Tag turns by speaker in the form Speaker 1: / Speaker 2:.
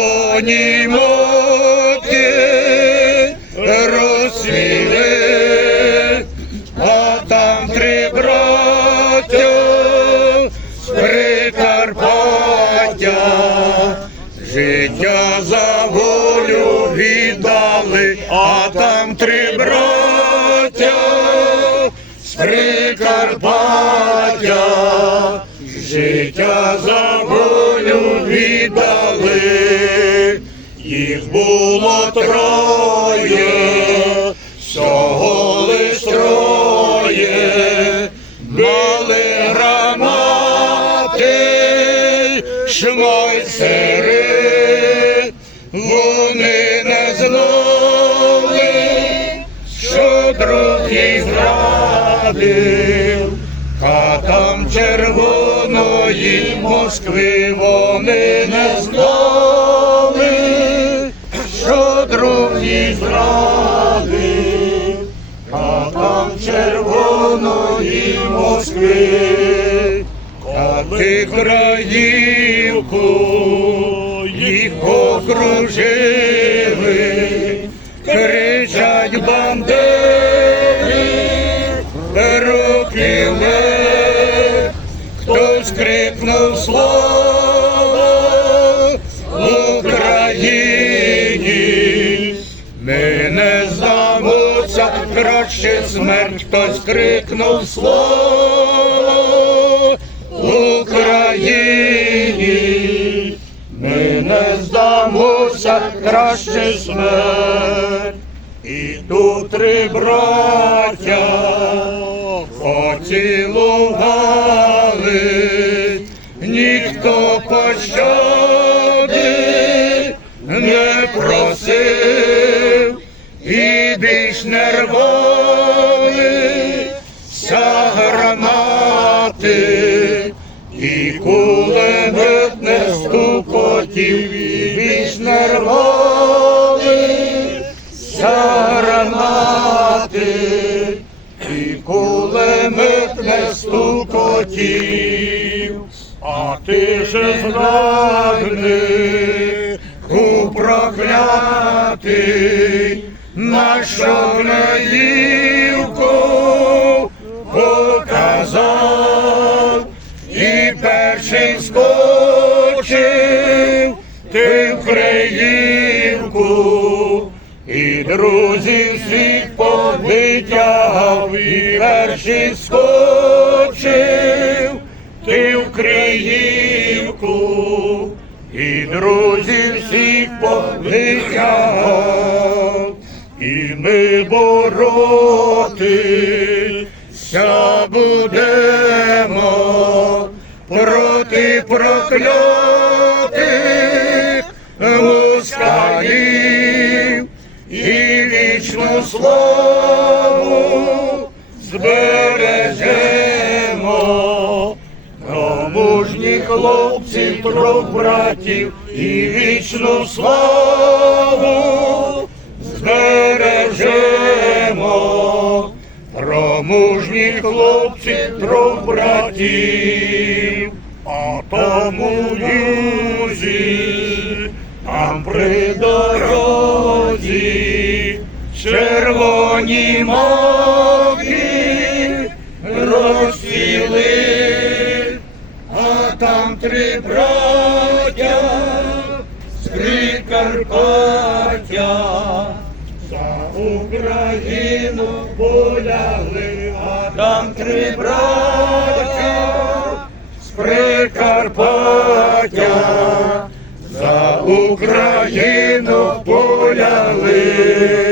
Speaker 1: червоні моки розсвіли, а там три браття з Прикарпаття. Життя за волю віддали, а там три браття з Прикарпаття. Троє, всього лиш троє, мали гранати, шмайсери, вони не знали, що друг їх зрадив. Катам червоної Москви вони не знали, зрадив. Катам червоної Москви, коли краївку їх окружили, кричать бандери, руки краще смерть, хтось крикнув слово Україні. Ми не здамося, краще смерть. І тут три браття поцілували, ніхто пощади не просив і більш рвали ся гранати, і кулемет не стукотів, і більш не ся гранати, і кулемет не стукотів, а ти же зрадник, у проклятий, нашу краївку друзів всіх повитягав, і перший скочив. Ти в Криївку, і друзів всіх повитягав, і ми боротися будемо проти проклятих славу збережемо. Про мужніх хлопців, трьох братів і вічну славу збережемо. Про мужніх хлопців, трьох братів, а тому юзі, там при дорозі, червоні моки розцвіли, а там три браття з Прикарпаття. За Україну полягли, а там три браття з Прикарпаття. За Україну полягли.